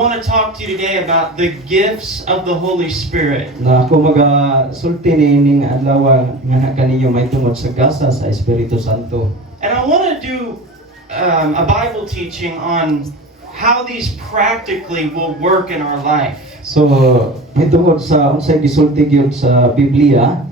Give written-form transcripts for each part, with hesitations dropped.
I want to talk to you today about the gifts of the Holy Spirit. Na ako sulti ning adlaw nga kaninyo may tungod sa gasa sa Espiritu Santo. And I want to do a Bible teaching on how these practically will work in our life. So may tungod sa unsay gisulti gyud sa Biblia,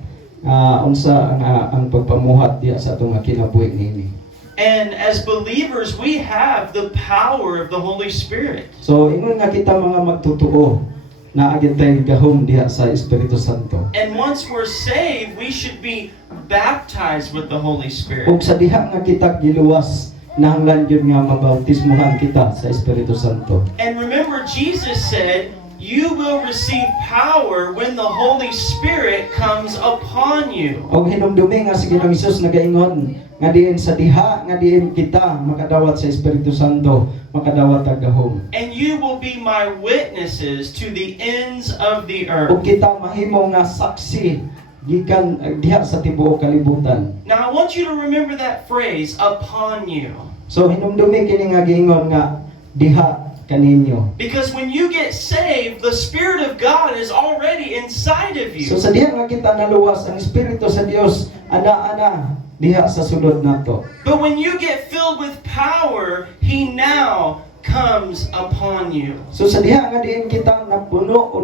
unsa ang pagpamuhat diya sa atong kinabuhi niini. And as believers, we have the power of the Holy Spirit. So ingon nga kita mga magtutuo na agad tayo gahom diha sa Espiritu Santo. And once we're saved, we should be baptized with the Holy Spirit. Ug sa diha nga kita giluwas nahanglan gyud nga mabautismohan kita sa Espiritu Santo. And remember, Jesus said, you will receive power when the Holy Spirit comes upon you. Og hinumdumi nga si Ginoong Hesus nagaingon nga diin sa diha nga diin kita makadawat sa Espiritu Santo, makadawat ta gahom. And you will be my witnesses to the ends of the Ug earth. kita mahimo nga saksi gikan diha sa tibuok kalibutan. Now I want you to remember that phrase, upon you. So hinumdumi kini nga giingon nga diha kaninyo. Because when you get saved, the Spirit of God is already inside of So you. sa diha nga kita naluwas ang Espiritu sa Dios ana diha sa sulod nato. But when you get filled with power, He now comes upon you. So sa diha nga diin kita napuno o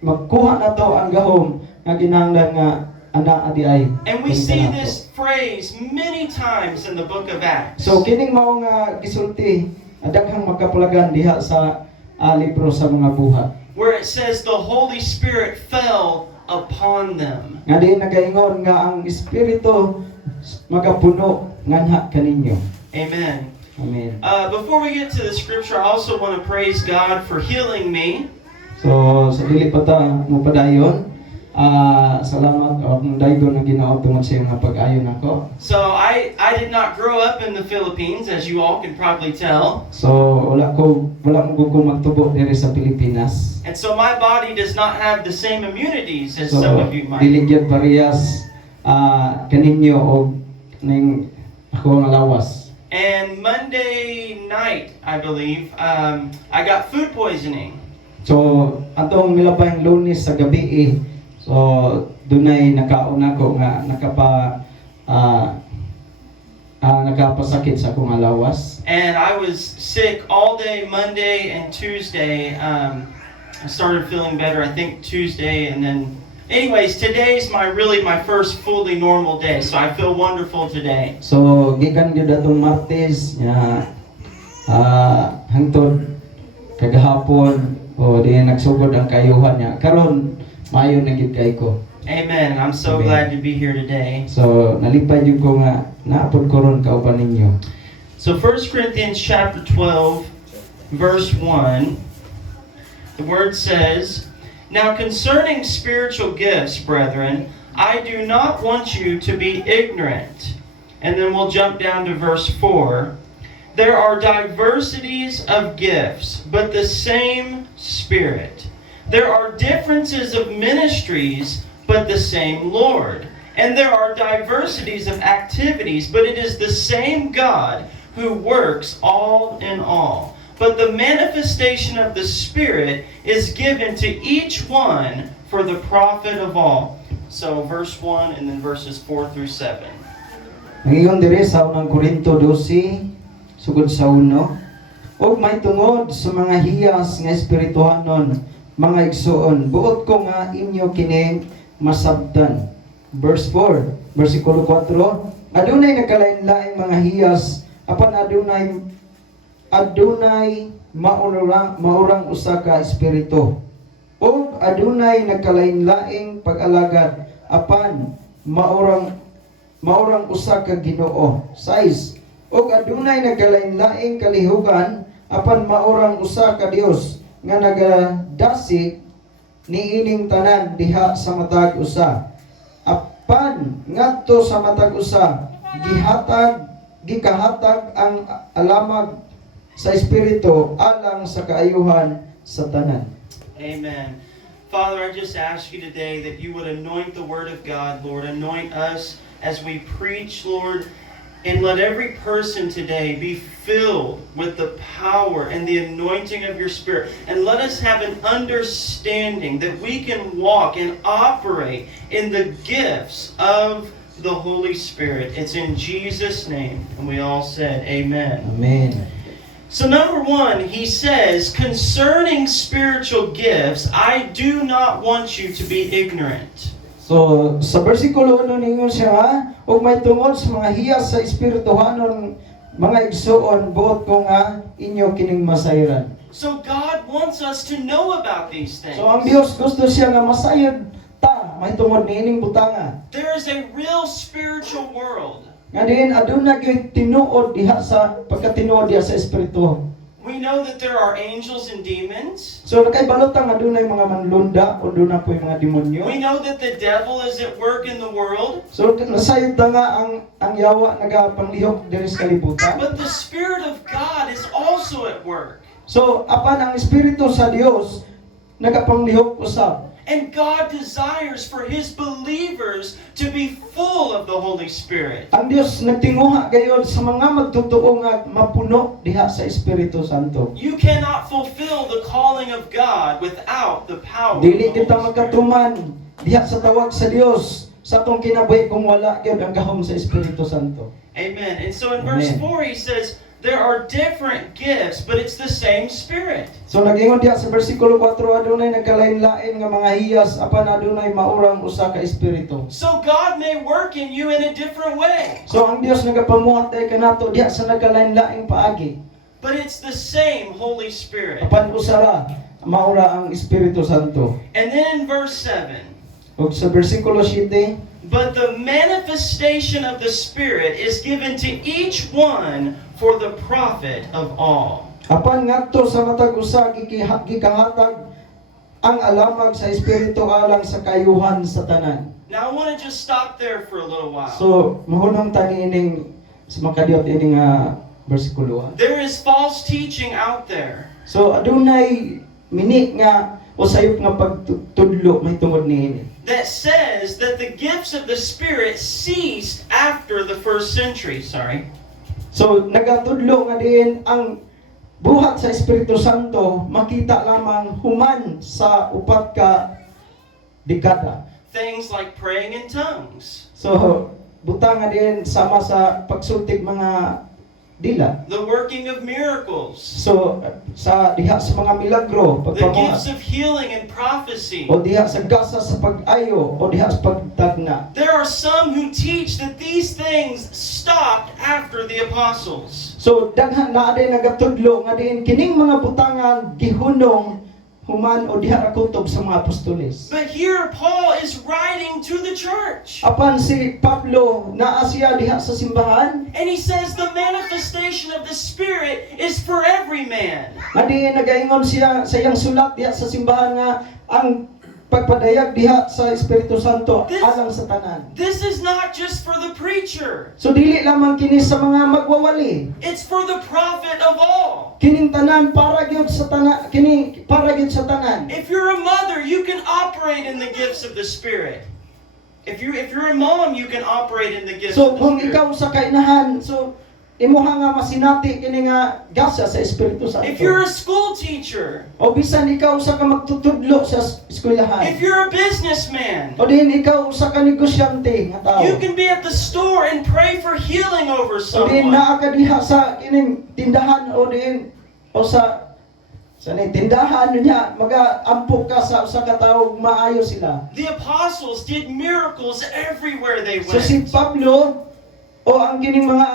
magkuha nato ang gahom nga kinahanglan nga ana adiay. And we see this phrase many times in the book of Acts. So kining mao nga gisulti daghang makapulagan diha sa libro sa mga buhat. Where it says the Holy Spirit fell upon them. Nga diin nagaingon nga ang Espiritu magapuno nganha kaninyo. Amen. Amen. Before we get to the scripture, I also want to praise God for healing me. So sa dili pa ta mo padayon, salamat ang daygon nga Ginoo tungod sa iyong pag-ayon nako. So I did not grow up in the Philippines, as you all can probably tell. So wala mo ko magtubo diri sa Pilipinas. And so my body does not have the same immunities as So some of you might. dili gyud parehas kaninyo og ning ako nga lawas. And Monday night, I believe, I got food poisoning. So atong milabay Lunes sa gabi so dunay nakaon ako nga nakapasakit sa akong lawas. And I was sick all day Monday and Tuesday. I started feeling better, I think Tuesday, and then anyways, today's my first fully normal day. So I feel wonderful today. So gikan gyud atong Martes hangtod kagahapon o di nagsugod ang kayuhan niya. Karon maayo na gid kay ko. Amen. I'm so Amen. glad to be here today. So nalipay jud ko nga naapod ko ron kauban ninyo. So 1 Corinthians chapter 12, verse 1, the word says, now concerning spiritual gifts, brethren, I do not want you to be ignorant. And then we'll jump down to verse 4. There are diversities of gifts, but the same Spirit. There are differences of ministries, but the same Lord. And there are diversities of activities, but it is the same God who works all in all. But the manifestation of the Spirit is given to each one for the profit of all. So verse 1 and then verses 4 through 7. Ngayon dire sa unang Korinto 12 sugod sa 1. Og may tungod sa mga hiyas nga espirituhanon, mga igsoon, buot ko nga inyo kini masabtan. Verse 4, versikulo 4, adunay nagkalain-laing mga hiyas, apan adunay maurang usa ka espiritu. O adunay nagkalain-laing pag-alagad, apan maurang usa ka Ginoo. 6. O adunay nagkalain-laing kalihukan, apan maurang usa ka Dios nga nagadasi niining tanan diha sa matag usa. Apan ngadto sa matag usa gikahatag ang alamag sa espiritu alang sa kaayuhan sa tanan. Amen. Father, I just ask you today that you would anoint the Word of God, Lord. Anoint us as we preach, Lord. And let every person today be filled with the power and the anointing of your Spirit. And let us have an understanding that we can walk and operate in the gifts of the Holy Spirit. It's in Jesus' name. And we all said, Amen. Amen. So number one, he says, concerning spiritual gifts, I do not want you to be ignorant. So, sa versikulo 1 ningon siya nga, ug may tungod sa mga hiyas sa espirituhanon mga igsuon buot ko nga inyo kining masayran. So God wants us to know about these things. So ang Dios gusto siya nga masayod ta may tungod niining butanga. There is a real spiritual world. Nga diin aduna gyud tinuod diha sa pagkatinuod diha sa espiritu. We know that there are angels and demons. So nakaibalotang adunay mga manlunda o aduna po mga demonyo. We know that the devil is at work in the world. So nasayod ta nga ang yawa nagapanglihok diri sa kalibutan. But the Spirit of God is also at work. So apan ang espiritu sa Dios nagapanglihok usab. And God desires for His believers to be full of the Holy Spirit. Ang Dios nagtinguha gayud sa mga magtotoo nga mapuno diha sa Espiritu Santo. You cannot fulfill the calling of God without the power of Dili the kita Holy Spirit. magkatuman diha sa tawag sa Dios sa atong kinabuhi kung wala gyud ang gahom sa Espiritu Santo. Amen. And so in verse Amen. 4 he says, there are different gifts, but it's the same Spirit. So nagingon diha sa bersikulo 4 adunay nagkalain-lain nga mga hiyas apan adunay maurang usa ka espiritu. So God may work in you in a different way, So ang Dios nagapamuhat day kanato diha sa nagkalain-laing paagi. but it's the same Holy Spirit. Apan usara maura ang Espiritu Santo. And then in verse 7, Ug sa bersikulo 7 but the manifestation of the Spirit is given to each one for the profit of all. apan ngadto sa matag usa gikahatag ang alamag sa espiritu alang sa kayuhan sa tanan. Now I want to just stop there for a little while. So mahunong tani ining sa makadiot ining bersikulo. There is false teaching out there. So adunay mini nga usayop nga pagtudlo may tungod niini. That says that the gifts of the Spirit ceased after the first century. So nagatudlo nga diin ang buhat sa Espiritu Santo makita lamang human sa upat ka dekada. Things like praying in tongues, So butang nga diin sama sa pagsultig mga dila. the working of miracles, So sa diha sa mga milagro the gifts pagpamuhat of healing and prophecy. o diha sa gasa sa pag-ayo o diha sa pagtagna. There are some who teach that these things stopped after the apostles. So daghan na aday nagatudlo nga diin kining mga butangan gihunong human o diha ra kutob sa mga apostoles. But here Paul is writing to the church. Apan si Pablo naa siya diha sa simbahan, And he says the manifestation of the Spirit is for every man. nga diin nagaingon siya sa iyang sulat diha sa simbahan nga ang pagpadayag diha sa Espiritu Santo alang sa tanan. This is not just for the preacher. So dili lamang kini sa mga magwawali. It's for the prophet of all. Kining tanan para gyud sa tanan, kini para gyud sa tanan. If you're a mother, you can operate in the gifts of the Spirit. If you're a mom, you can operate in the gifts So of the kung Spirit. ikaw sa kainahan, so imuha nga masinati kini nga gasa sa Espiritu Santo. If you're a school teacher, O bisan ikaw sa ka magtutudlo sa eskwelahan. if you're a businessman, O din ikaw sa ka negosyante nga tao. you can be at the store and pray for healing over O din someone. naa ka diha sa kining tindahan o din o sa ni tindahan niya maga-ampo ka sa usa ka tawo maayo sila. The apostles did miracles everywhere they So si went. Pablo o ang kining mga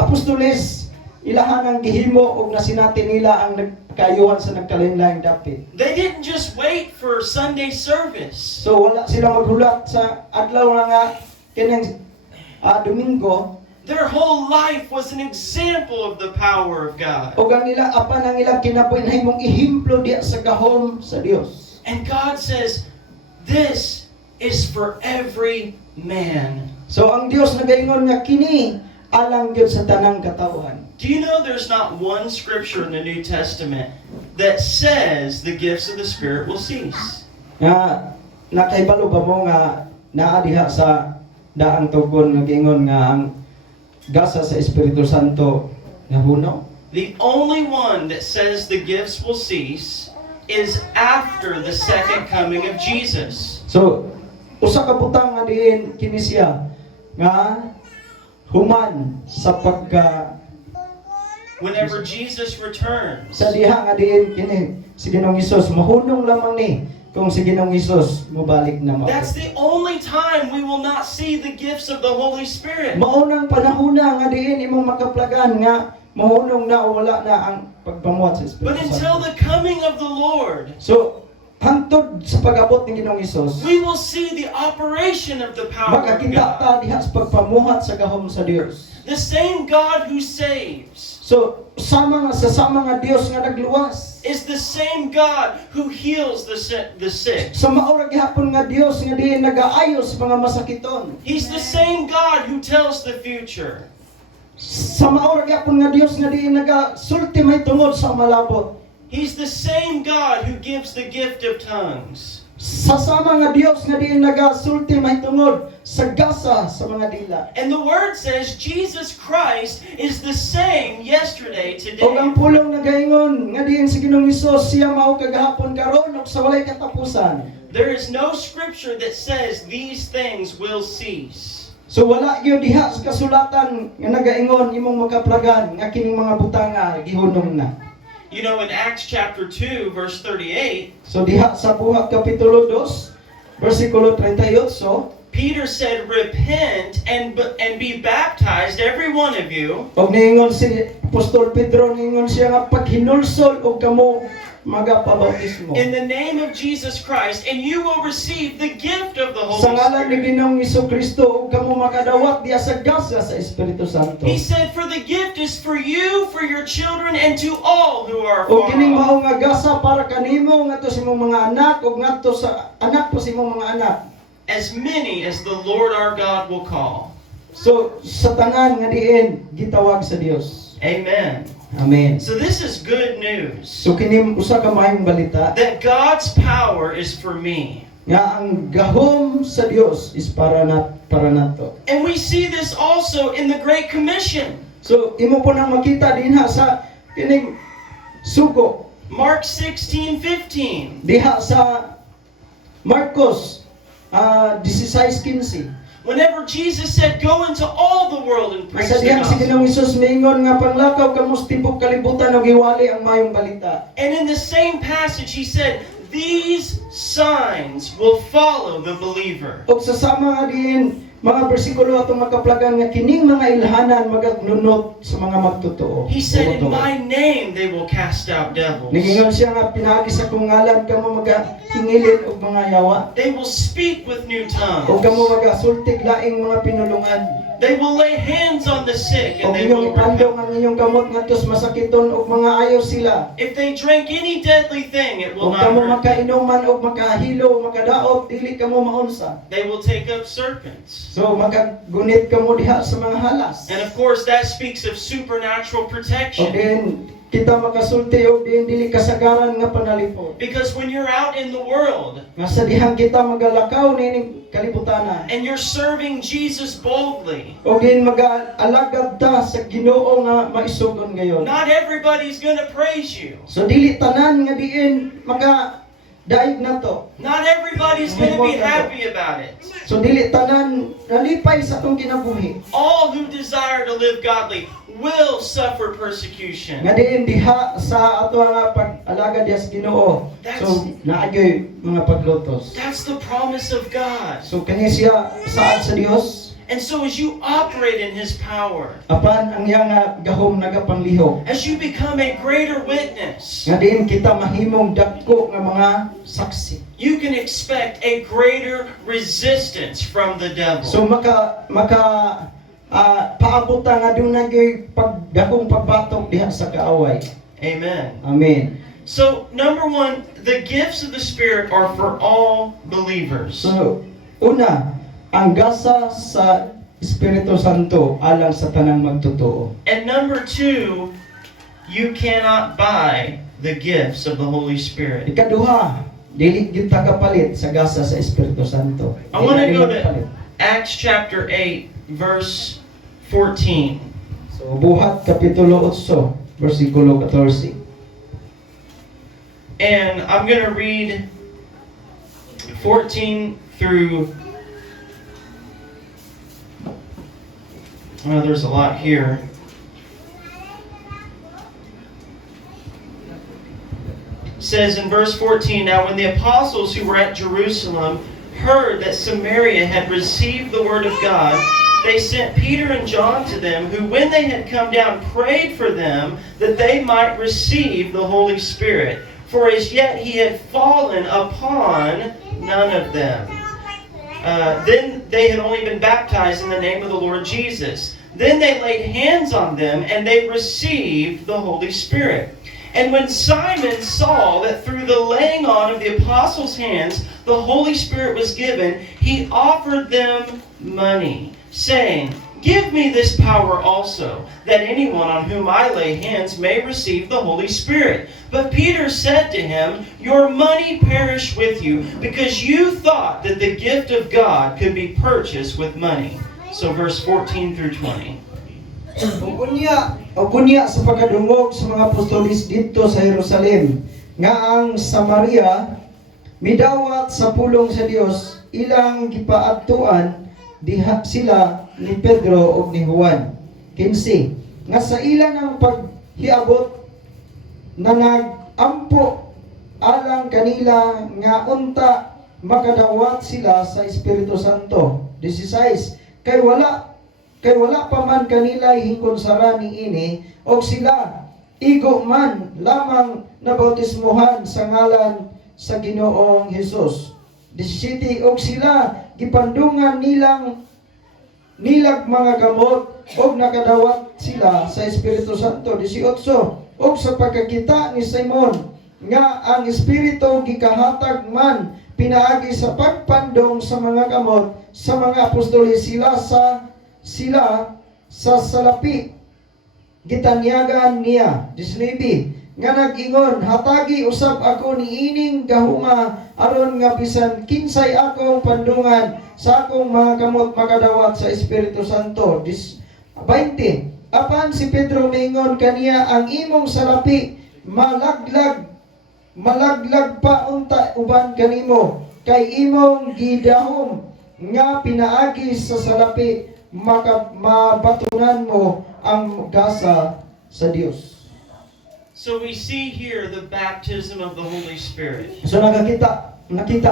apostoles ilahan ang gihimo og nasinati nila ang nagkayuhan sa nagkalain-laing dapit. They didn't just wait for Sunday service. So wala sila maghulat sa adlaw nga kining Domingo. Their whole life was an example of the power of God. O ang ila apan ang ilang kinabuhi nahimong ihimplo diya sa gahom sa Dios. And God says, this is for every man. So ang Dios nagaingon nga kini alang gyud sa tanang katawhan. Do you know there's not one scripture in the New Testament that says the gifts of the Spirit will cease? Nga nakahibalo ba mo nga naa diha sa daang tugon nga giingon nga ang gasa sa Espiritu Santo nga huno. The only one that says the gifts will cease is after the second coming of Jesus. So, usa ka butang nga diin kini siya nga human sa pagka Whenever Jesus returns. sa diha nga diin kini si Ginoong Hesus mahunong lamang ni kung si Ginoong Hesus mobalik na mao. That's the only time we will not see the gifts of the Holy Spirit. Maunang panahona nga diin imong makaplagan nga mahunong na o wala na ang pagpamuhat sa Espiritu But until Santo. the coming of the Lord, So, hangtod sa pag-abot ni Ginoong Hesus, we will see the operation of the power of makakita God. ta diha sa pagpamuhat sa gahom sa Dios. The same God who saves So, sama nga Dios nga nagluwas. is the same God who heals the sick. Sa maura gihapon nga Dios nga diin nagaayo sa mga masakiton. He's the same God who tells the future. Sa maura gihapon nga Dios nga diin nagasulti may tungod sa malabot. He's the same God who gives the gift of tongues. Sa sama nga Dios nga diin nagasulti may tungod sa gasa sa mga dila. And the word says Jesus Christ is the same yesterday, O ang today. pulong nagaingon nga diin si Ginoong Hesus siya mao kagahapon karon ug sa walay katapusan. There is no scripture that says these things will cease. So wala gyud diha sa kasulatan nga nagaingon imong makaplagan nga kining mga butanga gihunong na. You know, in Acts chapter 2, verse 38, So diha sa Buhat kapitulo 2 bersikulo 38 Peter said, repent and be baptized, every one of you, og niingon si Apostol Pedro niingon siya nga paghinulsol og kamo magapabautismo. in the name of Jesus Christ, and you will receive the gift of the Sa Holy ngalan ni Spirit. Ginoong Jesucristo ug kamo makadawat diha sa gasa sa Espiritu Santo. He said, for the gift is for you, for your children, and to all who are O kining far mao off. nga gasa para kanimo ngadto sa imong mga anak ug ngadto sa anak po sa imong mga anak. As many as the Lord our God will call. So sa tanan nga diin gitawag sa Dios. Amen. Amen. So this is good news. So kini usa ka maayong balita That God's power is for me. nga ang gahom sa Dios is para nato. And we see this also in the Great Commission. So imo po nang makita dinha sa kining sugo Mark 16:15. diha sa Marcos 16:15. Whenever Jesus said, go into all the world and preach Sa the diyang si Ginoong gospel. Hesus mingon nga panglakaw kamos tibok kalibutan og iwali ang mayong balita. And in the same passage, he said, these signs will follow the believer. Og sa sama nga diin mga bersikulo atong makaplagan nga kining mga ilhanan magagnunot sa mga magtotoo. He said, in Totoo. my name they will cast out devils. Nigingon siya nga pinaagi sa kong ngalan kamo magahingilin og mga yawa. They will speak with new O kamo tongues. magasultig laing mga pinulungan. They will lay hands on the sick O and they inyong will ipandong recover. ang inyong kamot ngadto sa masakiton og mga ayaw sila. If they drink any deadly thing, it O will not kamo hurt them. makainuman og makahilo, makadaot, dili kamo maunsa. They will take up serpents. So makagunit kamo diha sa mga halas. And of course, that speaks of supernatural O protection. din kita makasulti og din dili kasagaran nga panalipod. Because when you're out in the world Nga sa dihang kita magalakaw nining kalibutana. and you're serving Jesus boldly, O din mag-alagad ta sa Ginoo nga maisugon gayon. not everybody's going to praise you. So dili tanan nga diin maka daig nato. Not everybody's going to be happy about it. So dili tanan nalipay sa atong kinabuhi. All who desire to live godly will suffer persecution. Nga diin diha sa ato nga pag-alagad diha sa Ginoo. So naagyoy mga paglutos. That's the promise of God. So kani siya saad sa Dios. And so as you operate in His power, Apan ang iyang gahom nagapanglihok. as you become a greater witness, Nga diin kita mahimong dagko nga mga saksi. you can expect a greater resistance from the devil. So paabutan nga dunay pagdakong pagbatok diha sa kaaway. Amen. Amen. So, number one, the gifts of the Spirit are for all believers. So una, ang gasa sa Espiritu Santo alang sa tanang magtotoo. And number two, you cannot buy the gifts of the Holy Spirit. Ikaduha, dili gyud ta kapalit sa gasa sa Espiritu Santo. I want to Dili go kapalit. to Acts chapter 8, verse 14. So buhat kapitulo 8, versikulo 14. And I'm going to read 14 through... Well, there's a lot here. It says in verse 14, Now when the apostles who were at Jerusalem heard that Samaria had received the word of God, they sent Peter and John to them, who when they had come down prayed for them that they might receive the Holy Spirit. For as yet he had fallen upon none of them. Then they had only been baptized in the name of the Lord Jesus. Then they laid hands on them, and they received the Holy Spirit. And when Simon saw that through the laying on of the apostles' hands the Holy Spirit was given, he offered them money, saying, Give me this power also, that anyone on whom I lay hands may receive the Holy Spirit. But Peter said to him, Your money perish with you, because you thought that the gift of God could be purchased with money. So verse 14 through 20. Unya sa pagkadungog sa mga apostolis dito sa Jerusalem, nga ang Samaria midawat sa pulong sa Dios, ilang gipaadtuan diha sila ni Pedro ug ni Juan. 15. Nga sa ilan ang paghiabot na nagampo alang kanila nga unta makadawat sila sa Espiritu Santo. 16. Kay wala pa man kanila hingkon sara niini og sila igo man lamang nabautismuhan sa ngalan sa Ginoong Hesus. 17. Og sila gipandungan nilag mga gamot og nakadawat sila sa Espiritu Santo. 18. Og sa pagkakita ni Simon nga ang Espiritu gikahatag man pinaagi sa pagpandong sa mga gamot sa mga apostoles, sila sa salapi gitanyagan niya. 19. Nga nag-ingon, hatagi usab ako niining gahuma aron nga bisan kinsay akong pandungan sa akong mga kamot makadawat sa Espiritu Santo. 20. Apan si Pedro mingon kaniya, ang imong salapi malaglag pa unta uban kanimo, kay imong gidahom nga pinaagi sa salapi mabatunan mo ang gasa sa Dios. So we see here the baptism of the Holy Spirit. So nakita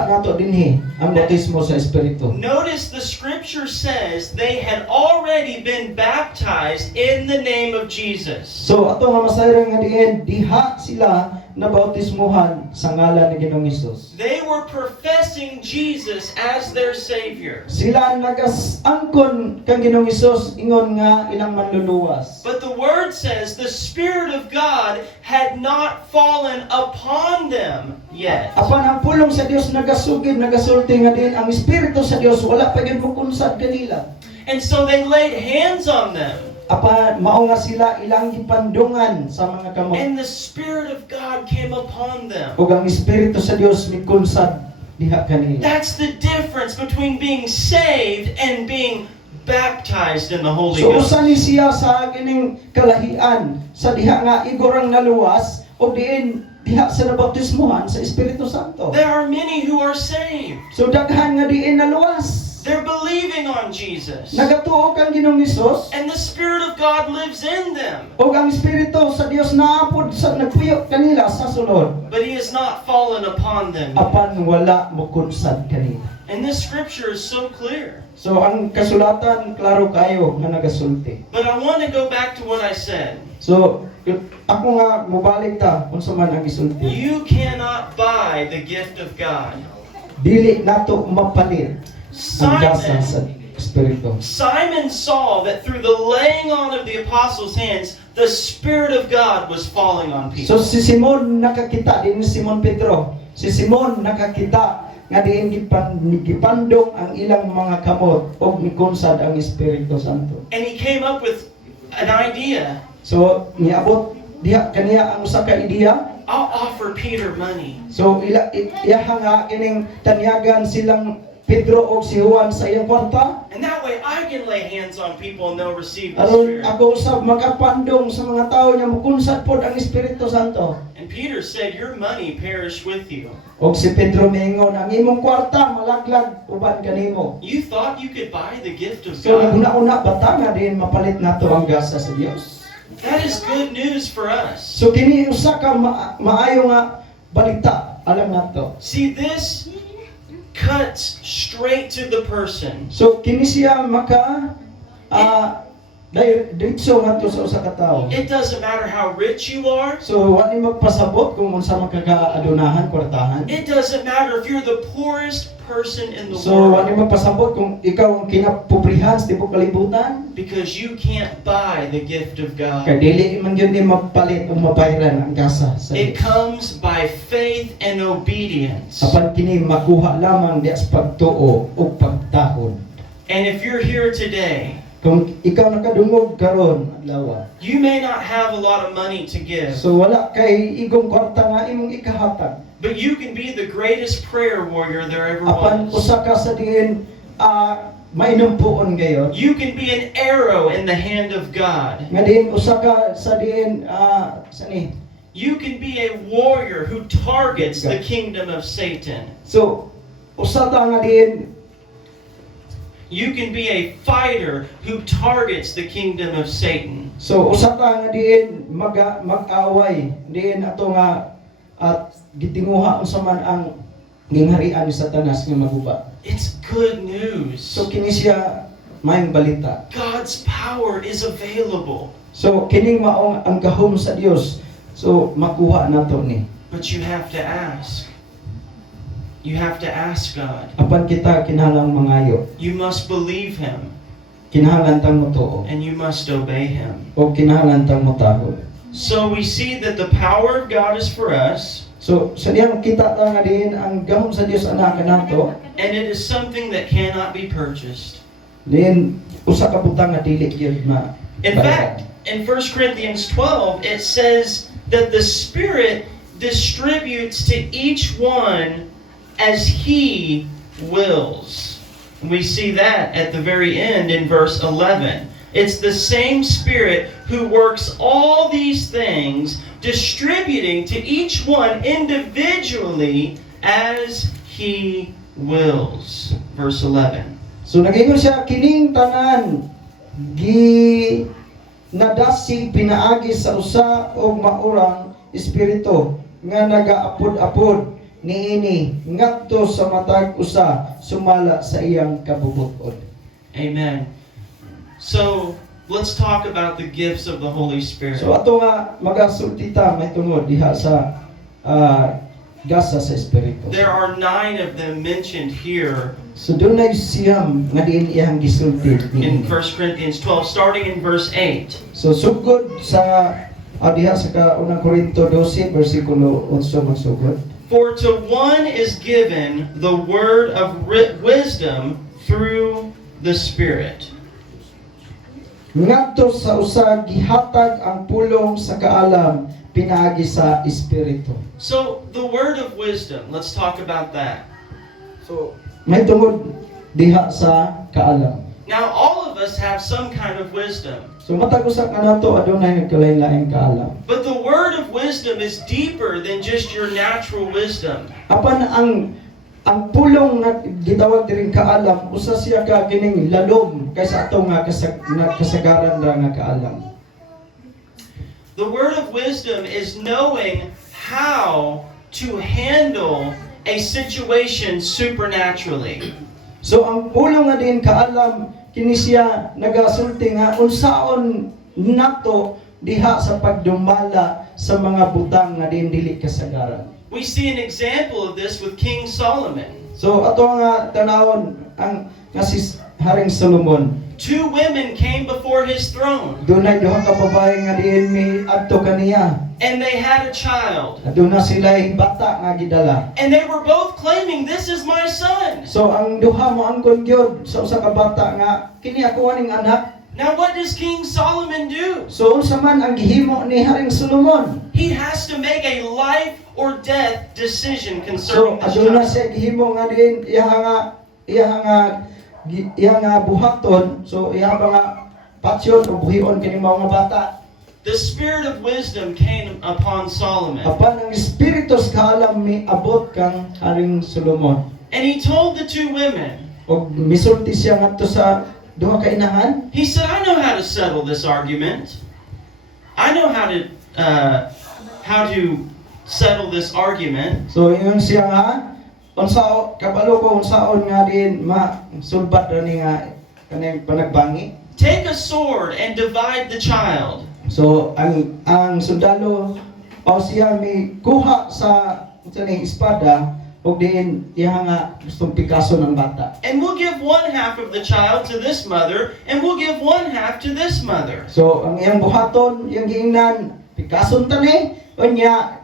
nato dinhi ang bautismo sa Espiritu. Notice the scripture says they had already been baptized in the name of Jesus. So ato nga masayran nga diha sila na bautismuhan sa ngalan ni Ginoong Hesus. They were professing Jesus as their Savior. Sila nagas-angkon kang Ginoong Hesus ingon nga ilang manluluwas. But the word says the Spirit of God had not fallen upon them yet. Apan ang pulong sa Dios nagasugid, nagasulti nga din ang Espiritu sa Dios wala pa gyud mukunsad kanila. And so they laid hands on them. Apan mao nga sila ilang gipandungan sa mga kamot. And the Spirit of God came upon them. Ug ang Espiritu sa Dios mikunsad diha kanila. That's the difference between being saved and being baptized in the Holy So Ghost. usa ni siya sa kining kalahian sa diha nga igorang naluwas o diha sa nabautismuhan sa Espiritu Santo. There are many who are saved. So daghan nga diin naluwas. They're believing on Jesus. Nagatuo kang Ginoong Hesus. And the Spirit of God lives in them. O ang Espiritu sa Dios naapod sa nagpuyo kanila sa sulod. But He has not fallen upon them. Apan wala mokunsad kanila. And this scripture is so clear. So ang kasulatan klaro kayo nga nagasulti. But I want to go back to what I said. So ako nga mobalik ta unsa man ang gisulti. You cannot buy the gift of God. Dili nato mapalit ang gasa sa Espiritu. Simon saw that through the laying on of the apostles' hands, the Spirit of God was falling on So people. si Simon nakakita din si Simon Pedro. Si Simon nakakita nga diin gipandong ang ilang mga kamot og mikunsad ang Espiritu Santo. And he came up with an idea. So niabot diha kaniya ang usa ka ideya. I'll offer Peter money. So iya nga kining tanyagan silang Pedro o si Juan sa iyang kwarta. And that way I can lay hands on people and they'll receive the Aron Spirit. ako usab magapandong sa mga tao niya mukunsad pod ang Espiritu Santo. And Peter said, your money perish with you. Og si Pedro mingon, ang imong kwarta malaglag uban kanimo. You thought you could buy the gift of So God. naguna-una bata nga din mapalit nato ang gasa sa Dios. That is good news for us. So kini usa ka maayo nga balita alam nato. See, this cuts straight to the person. So kini siya maka diretso ngadto sa usa ka tawo. It doesn't matter how rich you are. So wala ni magpasabot kung unsa man kaadunahan kwartahan. It doesn't matter if you're the poorest person in the So wala ni world. magpasabot kung ikaw ang kinapobrihan sa tibok kalibutan. Because you can't buy the gift of Kay God. dili man gyud ni mapalit o mabayaran ang gasa sa It Dios. comes by faith and obedience. Apan kini makuha lamang di sa pagtuo o pagtahon. And if you're here today, Kung ikaw nakadungog karon adlaw. you may not have a lot of money to give, So wala kay igong kwarta nga imong ikahatag. but you can be the greatest prayer warrior there ever Apan was. usa ka sa diin mainumpuon gayon. You can be an arrow in the hand of God. Nga din usa ka sa diin sani. You can be a warrior who targets the kingdom of Satan. So usa ta nga diin You can be a fighter who targets the kingdom of Satan. so usa ta nga diin mag-away diin ato nga at gitinguha unsa man ang gingharian ni Satanas nga maguba. It's good news. So kini siya maayong balita. God's power is available, So kining maong ang gahom sa Dios. So makuha nato ni. but you have to ask. You have to ask God. Apan kita kinahanglan mangayo. You must believe Him, Kinahanglan tang motuo and you must obey Him. o kinahanglan tang motahod. So we see that the power of God is for us, So sa diyang kita ta nga diin ang gahom sa Dios anak nato. and it is something that cannot be purchased. Diin usa ka butang nga dili gyud ma. In fact, in 1 Corinthians 12, it says that the Spirit distributes to each one as He wills. We see that at the very end in verse 11. It's the same Spirit who works all these things, distributing to each one individually as He wills. Verse 11. So nagingon siya kining tanan gi nadasig pinaagi sa usa og maurang espiritu nga nagaapod-apod niini ngadto sa matag usa sumala sa iyang kabubot-od. Amen. So, let's talk about the gifts of the Holy Spirit. So ato nga magasulti ta may tungod diha sa gasa sa espiritu. There are 9 of them mentioned here So dunay siyam nga diin iyang gisulti in 1 niini. Corinthians 12, starting in verse 8. So sugod sa diha sa unang Korinto 12 bersikulo 8 magsugod. For to one is given the word of wisdom through the Spirit. Ngadto sa usa gihatag ang pulong sa kaalam pinaagi sa espiritu. So, the word of wisdom, let's talk about that. So may tungod diha sa kaalam. Now, all of us have some kind of wisdom. So matag usa kanato adunay nagkalain-laing kaalam. But the word of wisdom is deeper than just your natural wisdom. Apan ang pulong nga gitawag diring kaalam usa siya ka kining lalom kaysa ato nga kasagaran ra nga kaalam. The word of wisdom is knowing how to handle a situation supernaturally. So ang pulong nga din kaalam kini siya nagasulti nga unsaon nato diha sa pagdumala sa mga butang nga din dili kasagaran. We see an example of this with King Solomon. So ato nga tanawon ang nga si Haring Solomon. 2 women came before his throne, Dunay duha ka babae nga diin mi adto kaniya. and they had a child. Aduna sila bata nga gidala. And they were both claiming, "This is my son." So ang duha mo angkon gyud sa usa ka bata nga kini ako aning anak. Now what does King Solomon do? So unsa man ang gihimo ni Haring Solomon? He has to make a life or death decision So concerning this aduna child. siya gihimo nga diin iya nga iya nga buhaton, so iya ba nga patsyon o buhion kini mga bata. The spirit of wisdom came upon Solomon. Apan ang espiritu sa kaalam mi abot kang Haring Solomon. And he told the two women, Og misulti siya ngadto sa duha ka inahan. he said, I know how to settle this argument. I know how to settle this argument. So ingon siya nga unsa kabalo ko unsaon nga din masulbat ni nga kaning panagbangi. Take a sword and divide the child. So ang sundalo o siya mi kuha sa ning espada og diin iya nga gustong pikaso ng bata. And we'll give one half of the child to this mother, and we'll give one half to this mother. So ang iyang buhaton, iyang giingnan pikason tani unya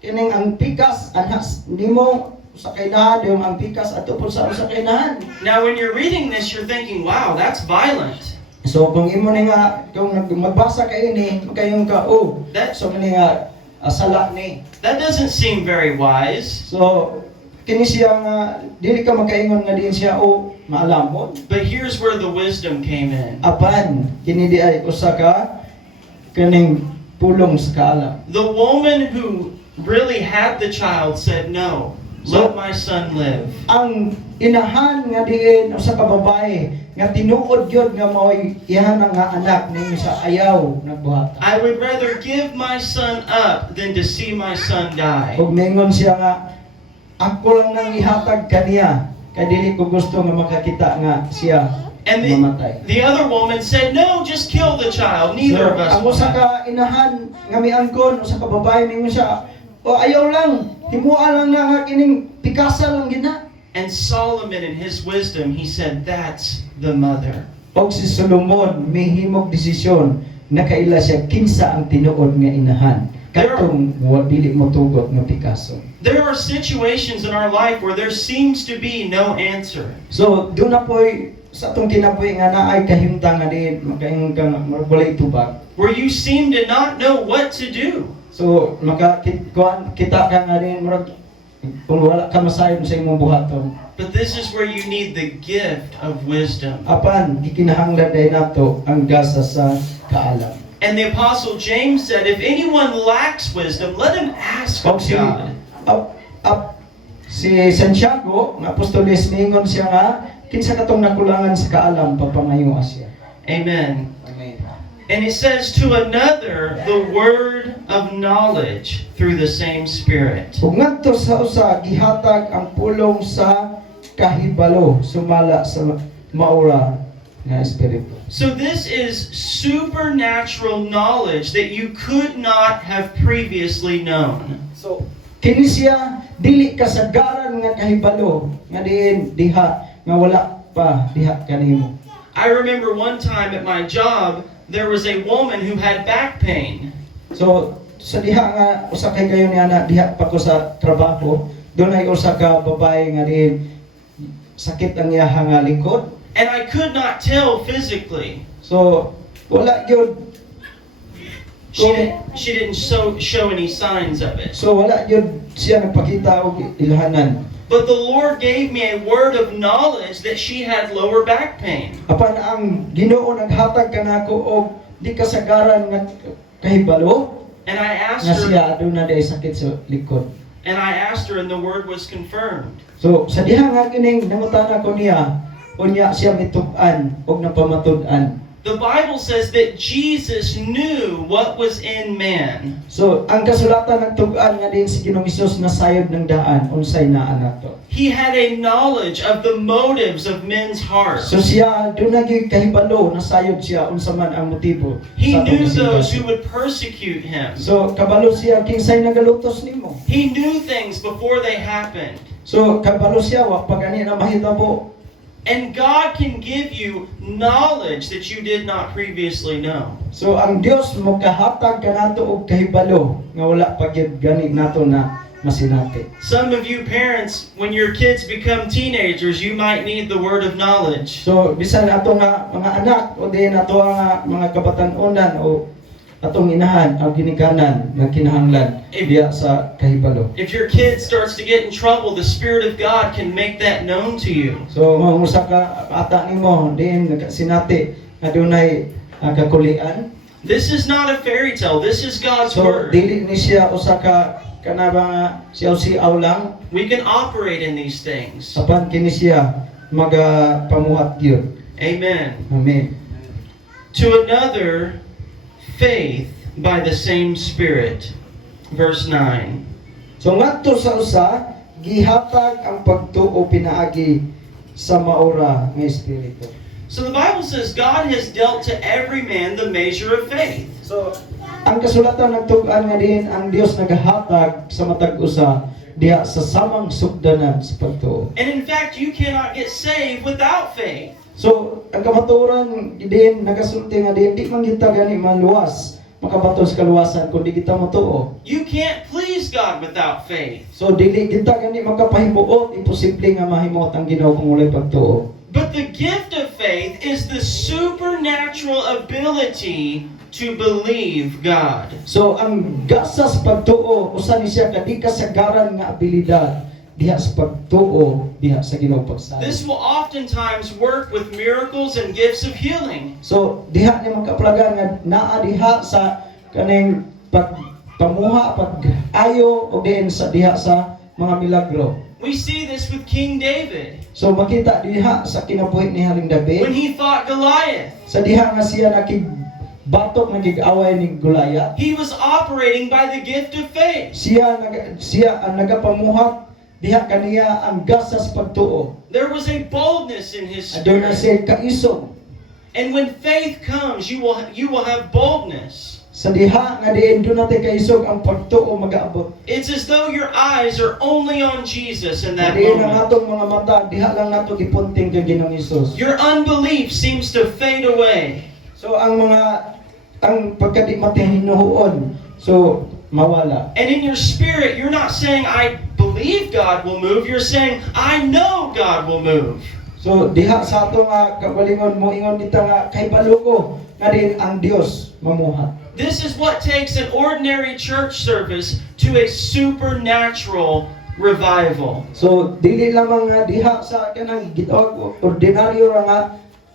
kining ang pikas anhas nimo sa kainahan yung ang pikas ato po sa kainahan. Now when you're reading this, you're thinking, wow, that's violent. So kung imo ni nga kung magbasa ka ini kayong ka so ni nga sala ni. That doesn't seem very wise. So kini siya nga dili ka makaingon nga din siya maalamon. But here's where the wisdom came in. Apan kini di ay usa ka kaning pulong sa kaalam. The woman who really had the child said, no, let my son live. Ang inahan nga diin usa ka babae nga tinuod gyud nga mao'y iyan nga anak ninyo sa ayaw nagbuhat. I would rather give my son up than to see my son die. Ug mingon siya nga ako lang nang ihatag kaniya kay dili ko gusto nga makakita nga siya And mamatay. the other woman said, no, just kill the child. Neither of us Ang will usa die. ka inahan nga miangkon usa ka babae mingon siya ayaw lang himua lang na nga kining pikasa lang gina. And Solomon, in his wisdom, he said, that's the mother. Og si Solomon mihimog desisyon na kaila siya kinsa ang tinuod nga inahan katong dili mo tugot nga pikaso. There are situations in our life where there seems to be no answer. So do na po'y sa atong kinabuhi nga naay kahimtang nga din makaingon ka walay tubag. Where you seem to not know what to do. So kita ka nga din murag kung wala ka masayon sa imong buhaton. But this is where you need the gift of wisdom. Apan gikinahanglan day nato ang gasa sa kaalam. And the Apostle James said, if anyone lacks wisdom, let him ask of Og si God. si Santiago nga apostoles ningon siya nga kinsa katong nakulangan sa kaalam papangayo siya. Amen. Amen. And it says to another the word of knowledge through the same Spirit. Ug ngadto sa usa gihatag ang pulong sa kahibalo sumala sa maura nga espiritu. So this is supernatural knowledge that you could not have previously known. So kini siya dili kasagaran nga kahibalo nga diha nga wala pa diha kanimo. I remember one time at my job, there was a woman who had back pain. So sa diha nga usa kay kayo niya na diha pa ko sa trabaho, doon ay usa ka babae nga din sakit ang iya nga likod. And I could not tell physically. So wala gyud She didn't show any signs of it. so wala gyud siya nagpakita og ilhanan. But the Lord gave me a word of knowledge that she had lower back pain. Apan ang Ginoo naghatag kanako og di kasagaran nga kahibalo And I asked nga her, siya aduna day sakit sa likod. and the word was confirmed. So sa diha nga kining nangutana ko niya unya siya mitub-an og napamatud-an. The Bible says that Jesus knew what was in man. So ang kasulatan nagtug-an nga din si Ginoong Hesus nasayod ng daan unsay naa nato. He had a knowledge of the motives of men's hearts. So siya doon naging kahibalo nasayod siya unsa man ang motibo. He sa atong knew those kasimbasan. who would persecute him. So kabalo siya kinsay nagalutos nimo. He knew things before they happened. So kabalo siya wa pa gani na mahitabo. And God can give you knowledge that you did not previously know. So ang Dios mo kahatag kanato og kahibalo nga wala pa gyud gani nato na masinati. Some of you parents, when your kids become teenagers, you might need the word of knowledge. So bisan ato nga mga anak o din ato nga mga kabatan-onan o atong inahan ang ginikanan nga kinahanglan diya sa kahibalo. If your kid starts to get in trouble, the Spirit of God can make that known to you. So mao usa ka ata nimo din sinati nga dunay kakulian. This is not a fairy tale. This is God's So word. dili ni siya usa ka kanaba siyaw-siyaw lang We can operate in these things. apan kini siya magapamuhat gyud. Amen. Amen. To another, faith by the same Spirit. Verse 9. So ngadto sa usa gihatag ang pagtuo pinaagi sa maura nga espiritu. So the Bible says God has dealt to every man the measure of faith. So ang kasulatan nagtug-an nga diin ang Dios nagahatag sa matag usa diha sa samang sugdanan sa pagtuo. And in fact, you cannot get saved without faith. So ang kamatuoran diin nagasulti nga diin di man kita gani maluwas makabato sa kaluwasan kundi kita motuo. You can't please God without faith. So dili kita gani makapahimuot imposible nga mahimot ang Ginoo kung walay pagtuo. But the gift of faith is the supernatural ability to believe God. So ang gasas pagtuo usa ni siya kadi kasagaran nga abilidad diha sa pagtuo diha sa Ginoo pagsalig. This will oftentimes work with miracles and gifts of healing. So diha ni magkaplagan nga naa diha sa kaning pagpamuha pag-ayo o diin sa diha sa mga milagro. We see this with King David So makita diha sa kinabuhi ni Haring when David he fought Goliath. sa diha nga siya nakigbatok nagig-away ni Goliath. He was operating by the gift of faith. Siya ang nagapamuhat diha kaniya ang gasas pagtuo. There was a boldness in his Aduna spirit. siya kaisog. And when faith comes, you will have boldness. Sa diha nga diin doon natin kaisog ang pagtuo mag-aabot. It's as though your eyes are only on Jesus in that Diin ang moment. atong mga mata, diha lang nato gipunting kay Ginoong Hesus. Your unbelief seems to fade away. So ang pagkadi matihinuon, so mawala. And in your spirit, you're not saying, I believe God will move. You're saying, I know God will move. So diha sa ato nga kabalingon mo ingon dita nga kay baluko nga din ang Dios mamuhat. This is what takes an ordinary church service to a supernatural revival. So dili lamang nga diha sa kanang gitawag ordinaryo ra nga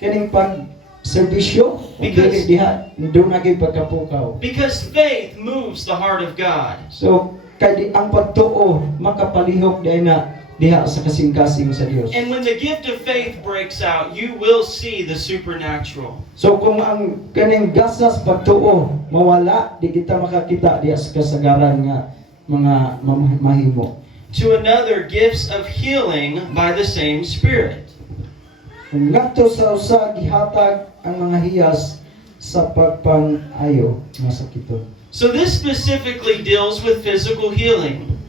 kining pag serbisyo Because- dili diha doon na gyud pagkapukaw. Because faith moves the heart of God. So kay di ang pagtuo makapalihok dai na diha sa kasing-kasing sa Dios. And when the gift of faith breaks out, you will see the supernatural. So kung ang kaning gasas pagtuo mawala, di kita makakita diha sa kasagaran nga mga mahimo. To another, gifts of healing by the same Spirit. Kung ngadto sa usa gihatag ang mga hiyas sa pagpang-ayo nga sakiton. So this specifically deals with physical healing.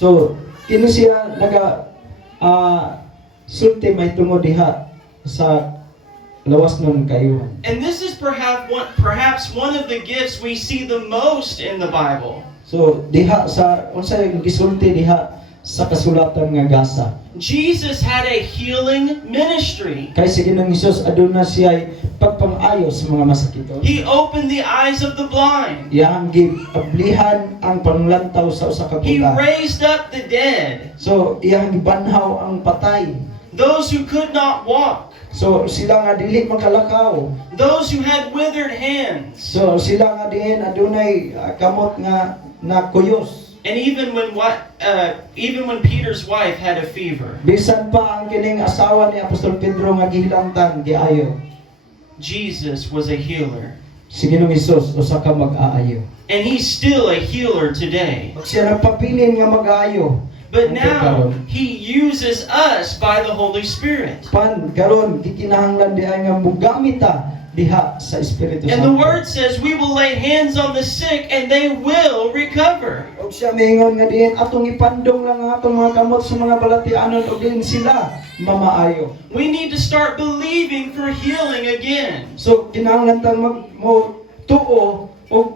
So kini siya sulti may tungod diha sa lawas nun kayuhan. And this is perhaps one of the gifts we see the most in the Bible. So diha sa unsa yung gisulti diha sa kasulatan nga gasa. Jesus had a healing ministry. Kay sa Ginoong Hesus aduna siya pagpang-ayo sa mga masakiton. He opened the eyes of the blind. Iyang giablihan ang panlantaw sa usa ka He buta. raised up the dead. So iyang gibanhaw ang patay. Those who could not walk. So sila nga dili makalakaw. Those who had withered hands. So sila nga diin adunay kamot nga nakuyos. And even when Peter's wife had a fever, Bisan pa ang kining asawa ni Apostol Pedro nga gihilangtan giayo. Jesus was a healer. Si Ginoong Hesus usa ka mag-aayo. And he's still a healer today. Siya nagpabilin nga mag-aayo. But now, he uses us by the Holy Spirit. Pan karon gikinahanglan diha nga mugamit ta diha sa Espiritu And the Santo. Word says we will lay hands on the sick and they will recover. Og siya mingon nga diin atong ipandong lang ang atong mga kamot sa mga balatianon og diin sila mamaayo. We need to start believing for healing again. So kinahanglan tang mo tuo og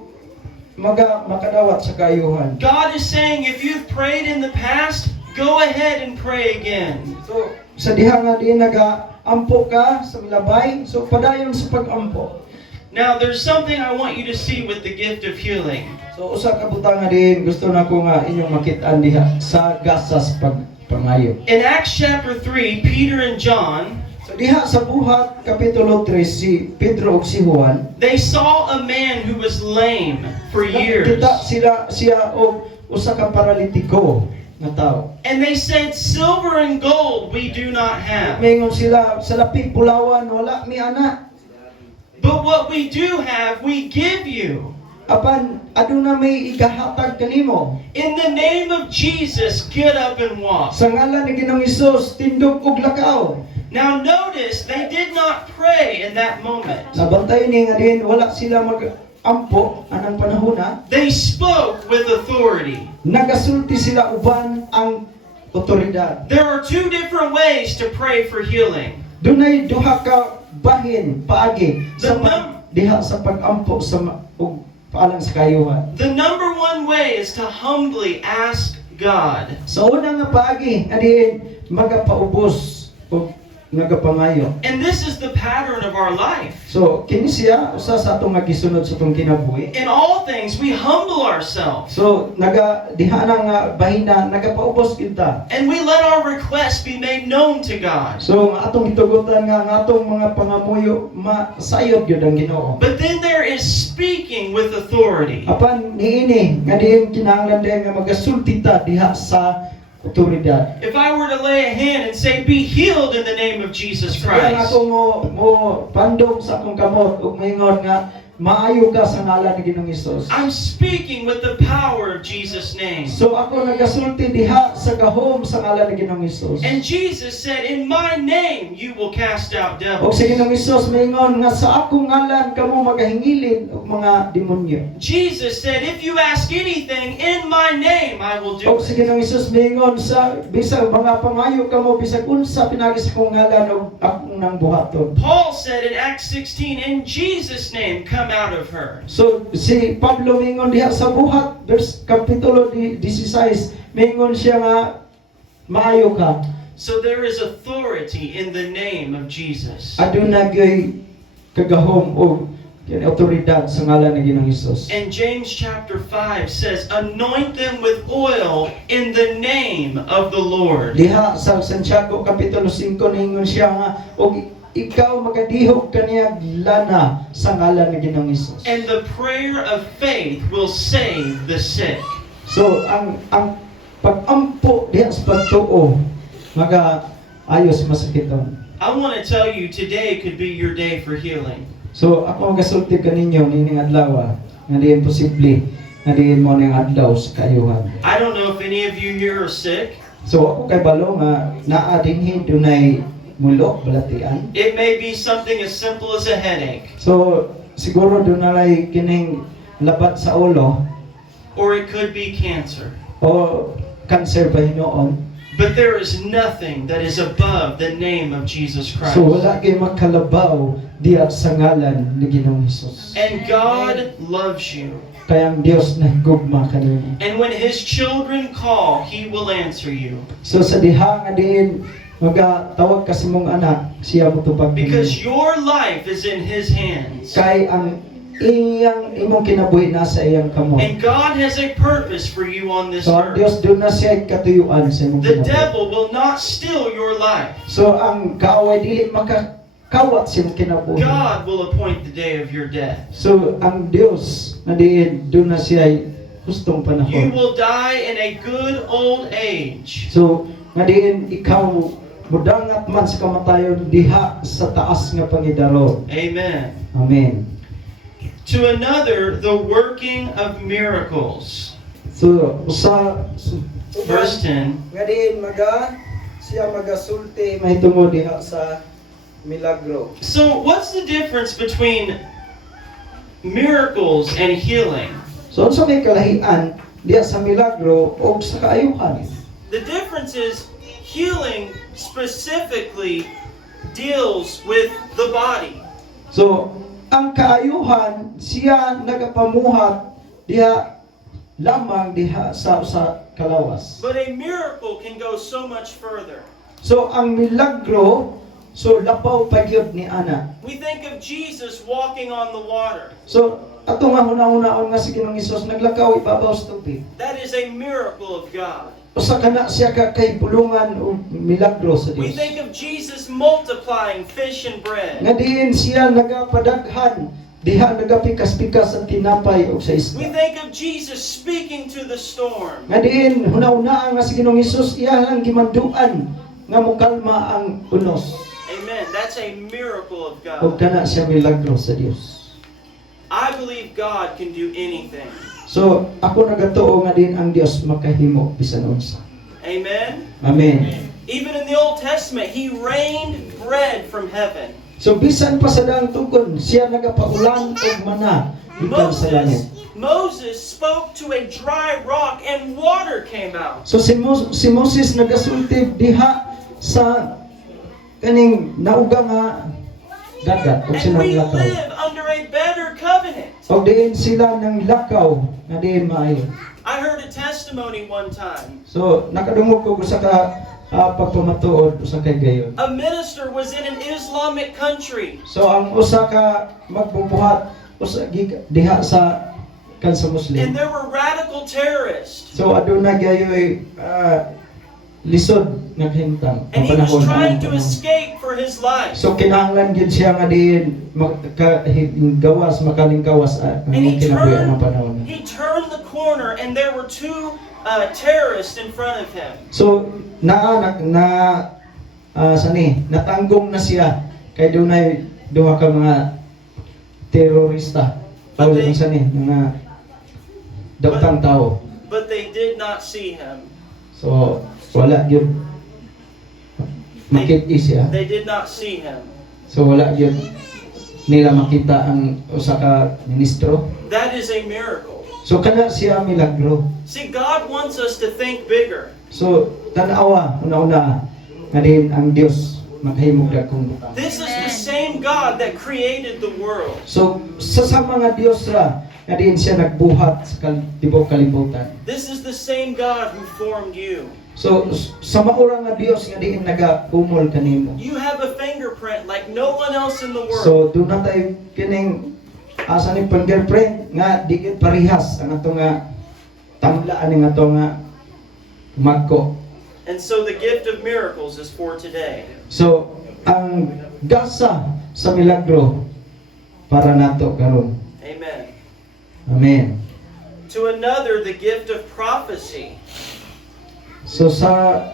makadawat sa kaayuhan. God is saying if you've prayed in the past, go ahead and pray again. So sa diha nga diin ampo ka sa milabay, so padayon sa pag-ampo. Now, there's something I want you to see with the gift of healing. So usa ka butang nga din gusto na ko nga inyong makit-an diha sa gasas pagpangayo. In Acts chapter 3, Peter and John, So diha sa Buhat kapitulo 3 si Pedro ug si Juan, they saw a man who was lame for years. kita siya og usa ka paralitiko nga tao. And they said, "Silver and gold we do not have. Mingon sila sa lapig pulawan wala mi ana. But what we do have, we give you. Apan aduna may ikahatag kanimo. In the name of Jesus, get up and walk." Sa ngalan ni Ginoong Hesus tindog ug lakaw. Now notice, they did not pray in that moment. Nabantay ni nga din wala sila mag-ampo anang panahona. They spoke with authority. Nagasulti sila uban ang otoridad. There are two different ways to pray for healing. Dunay duha ka bahin paagi sa The diha sa pag-ampo sa ug paalang sa kayuhan. The number one way is to humbly ask God. Sa una nga paagi adin magapaubos ug nagapangayo. And this is the pattern of our life. So kini siya usa sa atong gisunod sa atong kinabuhi. In all things, we humble ourselves. So diha na nga bahina nagapaubos kita. And we let our requests be made known to God. So ang atong itugutan nga atong mga pangamuyo masayod gyud ang Ginoo. But then there is speaking with authority. Apan niini nga diin kinahanglan diha nga magasulti ta diha sa otoridad. If I were to lay a hand and say, "Be healed in the name of Jesus Kaya nga Christ," ako mo pandong sa akong kamot ug moingon nga maayo ka sa ngalan ni Ginoong Hesus. I'm speaking with the power of Jesus' name. So ako nagasulti diha sa gahom sa ngalan ni Ginoong Hesus. And Jesus said, "In my name you will cast out Og devils." sa Ginoong Hesus moingon nga sa akong ngalan kamo magahingilin og mga demonyo. Jesus said, "If you ask anything in my name, I will do Og sa it." Ginoong Hesus moingon sa bisag mga pangayo kamo bisag unsa pinagi sa akong ngalan og akong nang buhaton. Paul said in Acts 16, "In Jesus' name, come out of her." So si Pablo mingon diha sa Buhat kapitulo 16 mingon siya nga maayo ka. So there is authority in the name of Jesus. Aduna gyud kagahom o otoridad sa ngalan ni Ginoong Hesus. And James chapter 5 says, "Anoint them with oil in the name of the Lord." Diha sa Santiago kapitulo 5 ningon siya nga og ikaw magadihog kaniya lana sa ngalan ni Ginoong Hesus. And the prayer of faith will save the sick. So ang pag-ampo diha sa pagtuo ayos masakiton. I want to tell you, today could be your day for healing. So ako magasulti kaninyo nining adlaw nga diin posible nga diin mo ning adlaw sa kayuhan. I don't know if any of you here are sick. So ako kay balo nga naa dinhi dunay mulok balatian. It may be something as simple as a headache, So siguro dunay kining labat sa ulo or it could be cancer. o cancer ba hinoon. But there is nothing that is above the name of Jesus Christ. So wala kay makalabaw diya sa ngalan ni Ginoong Hesus. And God loves you. Kaya ang Dios nahigugma kanimo. And when His children call, He will answer you. So sa diha nga diin magatawag ka sa mong anak, siya motupag Because your life is in His hands. kay ang imong kinabuhi nasa iyang kamot. And God has a purpose for you on this So ang earth. Dios doon na siya katuyuan sa imong The kinabuhi. devil will not steal your life. So ang kaaway dili makakawat sa imong kinabuhi. God will appoint the day of your death. So ang Dios na diin doon na siya hustong You panahon. will die in a good old age. So nga diin ikaw mudangat man sa kamatayon diha sa taas nga pangidaro. Amen. Amen. To another, the working of miracles. So Verse 10. nga diin siya magasulti mahitungod diha sa milagro. So, what's the difference between miracles and healing? So unsa may kalahian diha sa milagro o sa kaayuhan? The difference is healing specifically deals with the body. So ang kaayuhan siya nagapamuhat diha lamang diha sa kalawas. But a miracle can go so much further. So ang milagro So lapaw pa gyud ni ana. We think of Jesus walking on the water. So ato nga hunahunahon nga si Ginoong Hesus naglakaw ibabaw sa tubig. That is a miracle of God. Usa kana siya ka kay pulungan o milagro sa We Dios. think of Jesus multiplying fish and bread. Nga diin siya nagapadaghan, diha nagapikas-pikas ang tinapay o sa We isda. think of Jesus speaking to the storm. Nga diin hunahuna nga si Ginoong Hesus iya lang gimanduan nga mokalma ang unos. Amen. That's a miracle of O God. kana siya milagro sa Dios. I believe God can do anything. So ako nagatuo nga din ang Dios makahimo bisan unsa. Amen. Amen. Even in the Old Testament, He rained bread from heaven. So bisan pa sa daang tugon siya nagapaulan og mana gikan sa langit. Moses spoke to a dry rock and water came out. So si Moses nagasultib diha sa kaning nauga nga dagat ug And silang we lakaw. live under a better covenant. Og diin sila ng lakaw nga diin maayo. I heard a testimony one time. So nakadungog ko sa ka pagpamatuod usa kay gayon. A minister was in an Islamic country. So ang usa ka magbubuhat diha sa kansa And Muslim. there were radical terrorists. So aduna gayoy lisod nga kahimtang And he was panahon. trying to escape for his life. So kinahanglan gid siya nga diin gawas makalingkawas ang And kinabuhi ang panahon. he turned the corner and there were two terrorists in front of him. So sani natanggong na siya kay dunay duha ka mga terorista. But Tawag they- sani mga daktang tao. But they did not see him. So wala gyud makit siya. They did not see him. So wala gyud nila makita ang usa ka ministro. That is a miracle. So kana siya milagro. See, God wants us to think bigger. So tan-awa una-una nga din ang Dios makahimog dagkong butang. This is the same God that created the world. So sa mga Dios ra nga din siya nagbuhat sa tibuok kalibutan. This is the same God who formed you. So sa maura nga Dios nga diin nagahumol kanimo. You have a fingerprint like no one else in the world. So do na tayo kining asa ni fingerprint nga di gid parehas ang ato nga tamlaan ng ato nga magko. And so the gift of miracles is for today. So ang gasa sa milagro para nato karon. Amen. Amen. To another, the gift of prophecy. So sa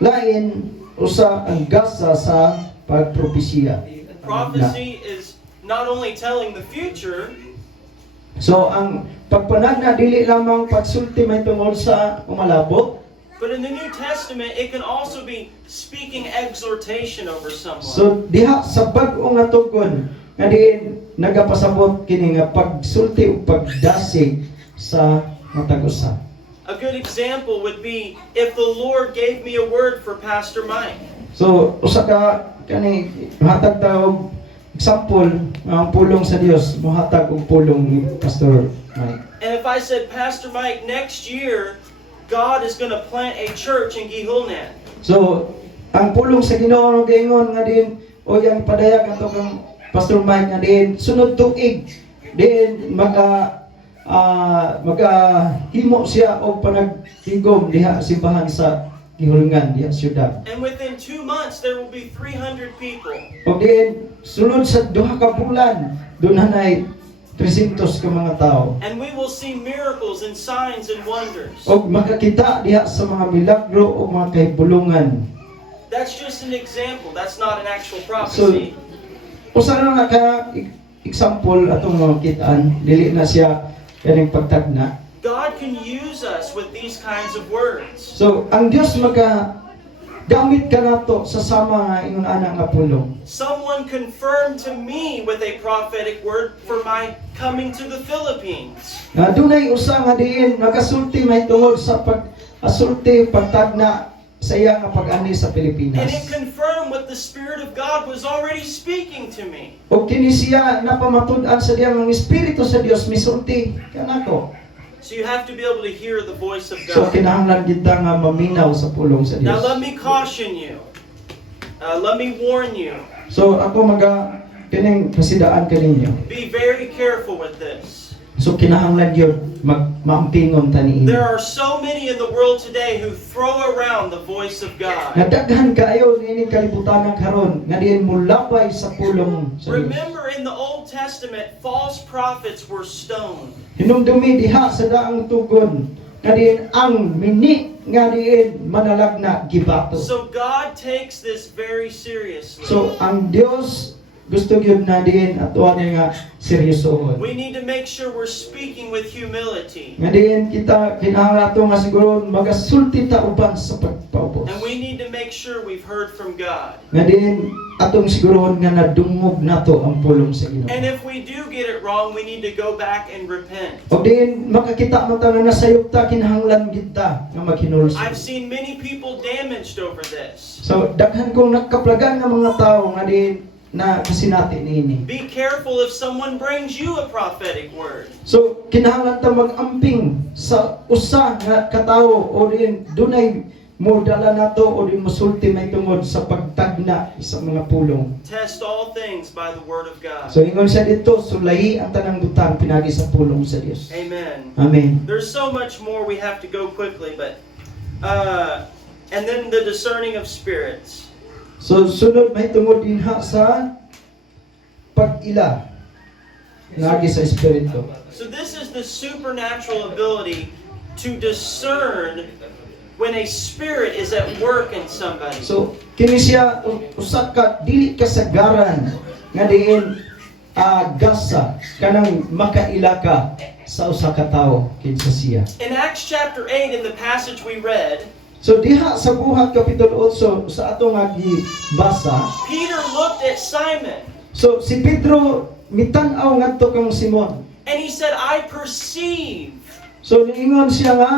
lain usa ang gasa sa pagpropesya. Prophecy is not only telling the future, So ang pagpanagna dili lamang pagsulti may tungod sa umalabot. but in the New Testament, it can also be speaking exhortation over someone. So diha sa bag-o nga tugon nga diin nagapasabot kini nga pagsulti ug pagdasig sa matag usa. A good example would be if the Lord gave me a word for Pastor Mike. So usa ka kani hatag ta og example ang pulong sa Dios mohatag og pulong ni Pastor Mike. And if I said, Pastor Mike, next year, God is going to plant a church in Gihulnan. So ang pulong sa Ginoo gaingon nga din o yan padayag ato kang Pastor Mike nga din sunod tuig din himo siya og panagtigom diha simbahan sa Gihulngan diha syudad. And within 2 months, there will be 300 people. Og din sunod sa duha ka bulan dunay 300 ka mga tao. And we will see miracles and signs and wonders. Og makakita diha sa mga milagro o mga kahibulungan. That's just an example. That's not an actual prophecy. Usa na ka example atong makitaan dili na siya kaning pagtagna. God can use us with these kinds of words. So ang Dios gamit ka nato sa sama nga ingon ana nga pulong. Someone confirmed to me with a prophetic word for my coming to the Philippines. Na dunay usa nga diin nagasulti may tungod sa pag-asulti pagtagna sa iya nga pag-ani sa And it Pilipinas. confirmed what the Spirit of God was already speaking to me. O kini siya napamatud-an sa diyang ang Espiritu sa Dios misulti kanato. So you have to be able to hear the voice of So God. kinahanglan kita nga maminaw sa pulong sa Now Dios. let me caution you. Let me warn you. So ako kining pasidaan kaninyo. Be very careful with this. So kinahanglan yun maampingon ta niini. There are so many in the world today who throw around the voice of God. Nga daghan kaayo niini kalibutan karon nga diin mulapay sa pulong sa Dios. Remember in the Old Testament, false prophets were stoned. Hinumdumi diha sa daang tugon nga diin ang mini nga diin manalagna gibato. So God takes this very seriously. So ang Dios gusto gyud na diin atuan nga seryosohon. We need to make sure we're speaking with humility. Nga diin kita kinahanglan ato nga siguro magasulti ta uban sa pagpaubos. And we need to make sure we've heard from God. Nga diin atong sigurohon nga nadungog nato ang pulong sa Ginoo. And if we do get it wrong, we need to go back and repent. O diin makakita mo ta nga nasayop ta kinahanglan gid ta nga maghinulsol. I've seen many people damaged over this. So daghan kong nakaplagan nga mga tawo nga diin na kasinati niini. Be careful if someone brings you a prophetic word. So kinahanglan ta mag-amping sa usa nga katawo o diin dunay mo dala nato o diin mosulti may tungod sa pagtagna sa mga pulong. Test all things by the word of God. So ingon siya dito sulahi ang tanang butang pinagi sa pulong sa Dios. Amen. Amen. There's so much more, we have to go quickly, but and then the discerning of spirits. So sunod may tungod dinha sa pag-ila lagi sa espiritu. So this is the supernatural ability to discern when a spirit is at work in somebody. So kini siya usa ka dili kasagaran nga diin gasa kanang makaila ka sa usa ka tawo kinsa siya. In Acts chapter 8, in the passage we read, So diha sa Buhat Kapitulo 8 sa ato nga gibasa. Peter looked at Simon So si Pedro mitan-aw ngadto kang Simon. and he said, I perceive, So niingon siya nga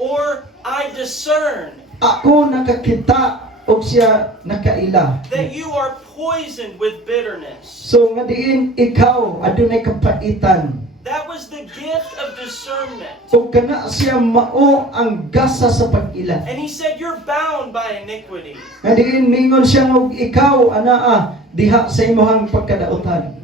or I discern, ako nakakita og siya nakaila. that you are poisoned with bitterness. So nga diin ikaw adunay kapaitan. That was the gift of discernment. O kana siya mao ang gasa sa pag-ila. And he said, you're bound by iniquity. Nga diin mingon siya og ikaw anaa diha sa imong pagkadautan.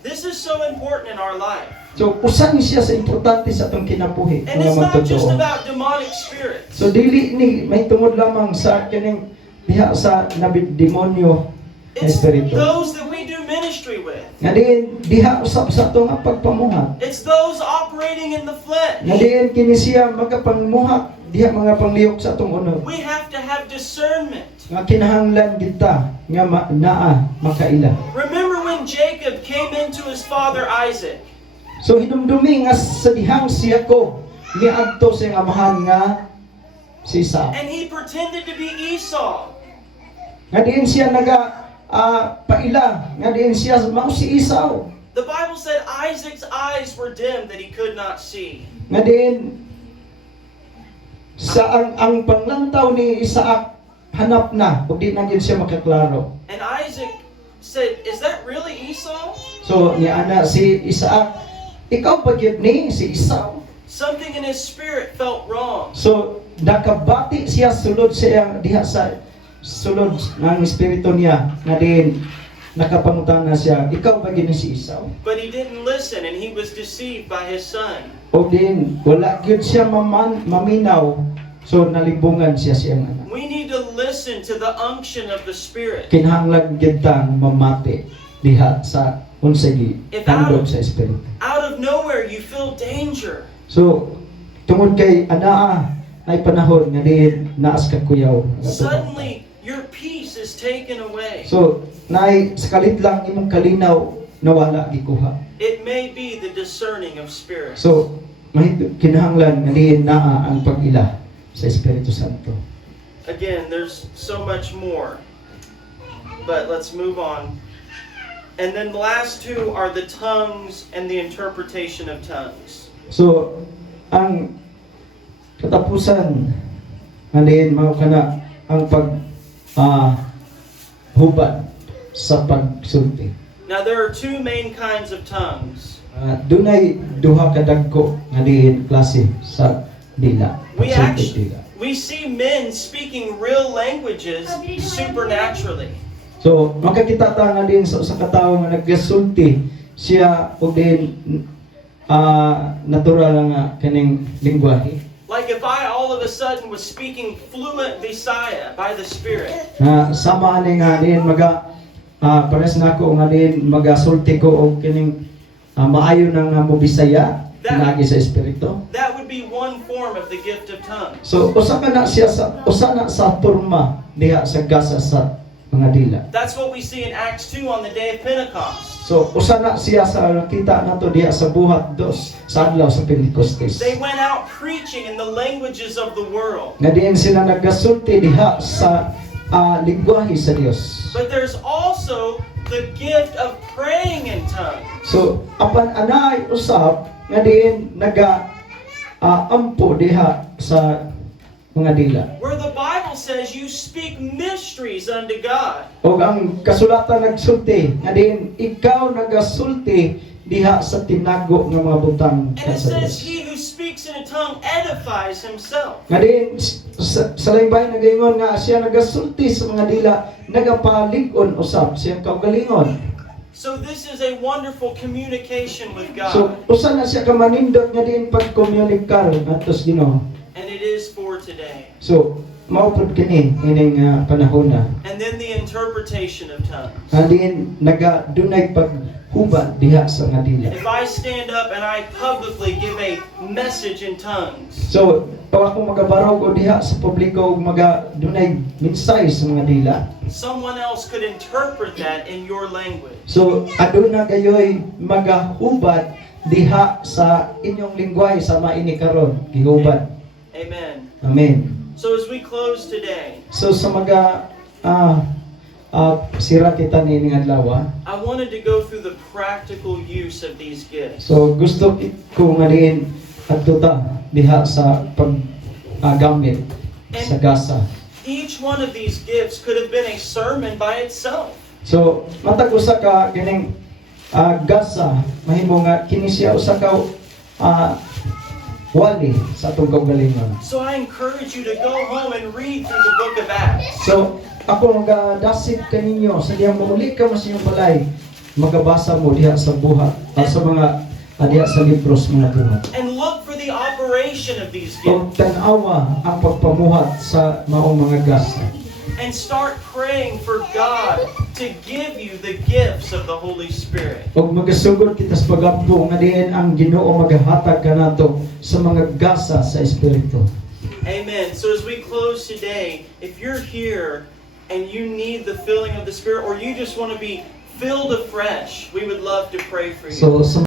This is so important in our life. So usan siya sa importante sa atong kinabuhi And mga it's not just magtotoo. about demonic spirits. So dili ni may tungod lamang sa kining diha sa demonyo na It's espiritu. those that we do ministry with. Nga diin diha usab sa atong pagpamuhat. It's those operating in the flesh. Nga diin kini siya magapangmuhat diha mga panglihok sa atong unod. We have to have discernment. Nga kinahanglan kita nga naa makaila. Remember when Jacob came into his father Isaac, So hinumdumi nga sa dihang si Jacob miadto sa iyang amahan nga si Esau. and he pretended to be Esau. Nga diin siya paila, nga diin siya mao si Esau. The Bible said Isaac's eyes were dim that he could not see. Nga diin sa ang panglantaw ni Isaac hanap na ug di na gyud siya makaklaro. And Isaac said, is that really Esau? So ni ana si Isaac, ikaw pa gyud ni si Esau. Something in his spirit felt wrong. So nakabati siya sulod sa iyang diha sa sulod ng espiritu niya nga din nakapangutan na siya, ikaw ba gyud ni si Esau? But he didn't listen and he was deceived by his son. O din wala gyud siya maminaw, so nalibungan siya siyang anak. We need to listen to the unction of the Spirit. Kinahanglan gyud tang mamati diha sa unsay If tandog sa espiritu. Out of nowhere you feel danger. So tungod kay anaa ay panahon nga din naas ka kuyaw. Suddenly your peace is taken away. So nay sakalit lang imong kalinaw nawala gikuha. It may be the discerning of spirits. So kinahanglan nga diin naa ang pag-ila sa Espiritu Santo. Again, there's so much more. But let's move on. And then the last two are the tongues and the interpretation of tongues. So ang katapusan nga diin mao kana ang hubad sa pagsulti. Now there are two main kinds of tongues. Dunay duha ka dagko nga diin klase sa dila. Pagsulti dila. We see men speaking real languages supernaturally. So, makakita ta nga din sa katawo nga naggasulti siya og din natural nga kaning lingwahe. Like if I all of a sudden was speaking fluent Visaya by the Spirit, Sama ani nga din pares nako nga din magasulti ko og kining maayo na nga mo Bisaya lagi sa espiritu. that would be one form of the gift of tongues. So usa na sa turma diha sa gasa sa mga dila. That's what we see in Acts 2 on the day of Pentecost. So usa na siya sa nakita nato diha sa buhat dos sa adlaw sa Pentecostes. They went out preaching in the languages of the world. Nga diin sila nagasulti diha sa lingwahe sa Dios. But there's also the gift of praying in tongues. So apan anay usab nga diin ampo diha sa mga dila. Where the Bible says you speak mysteries unto God. O ang kasulatan nagsulti nga diin ikaw nagasulti diha sa tinago nga mga butang And it sa says Dios. he who speaks in a tongue edifies himself. Nga diin sa laybay nagaingon nga siya nagasulti sa mga dila nagapalig-on usab siyang kaugalingon. So this is a wonderful communication with So God. usa na siya ka manindot nga diin pagkomunikar ngadto sa Ginoo. And it is for today. So mao pud kini ining panahon na. And then the interpretation of tongues. Diin dunay paghubad diha sa mga dila. If I stand up and I publicly give a message in tongues, So, pag ako magabarog o diha sa publiko dunay mensahe sa mga dila. someone else could interpret that in your language. So, aduna kayo'y magahubad diha sa inyong lingwahe sa maini karon gihubad. Amen. Amen. So as we close today, So sa sira kita niining adlaw. I wanted to go through the practical use of these gifts. So gusto ko nga diin adto ta diha sa paggamit sa gasa. Each one of these gifts could have been a sermon by itself. So matag usa ka kining gasa mahimo nga kini siya usa ka wali sa atong kaugalingon. So I encourage you to go home and read through the book of Acts. So ako magdasig kaninyo sa diyang mauli ka mas inyong balay magabasa mo diha sa buhat sa mga diha sa libros mga buhat. And look for the operation of these Kung gifts. tanawa ang pagpamuhat sa maong mga gasa. And start praying for God to give you the gifts of the Holy Spirit. Ug magasugod kita sa pagampo nga diin ang Ginoo magahatag kanato sa mga gasa sa espiritu. Amen. So as we close today, if you're here and you need the filling of the Spirit or you just want to be filled afresh, we would love to pray for you. So sa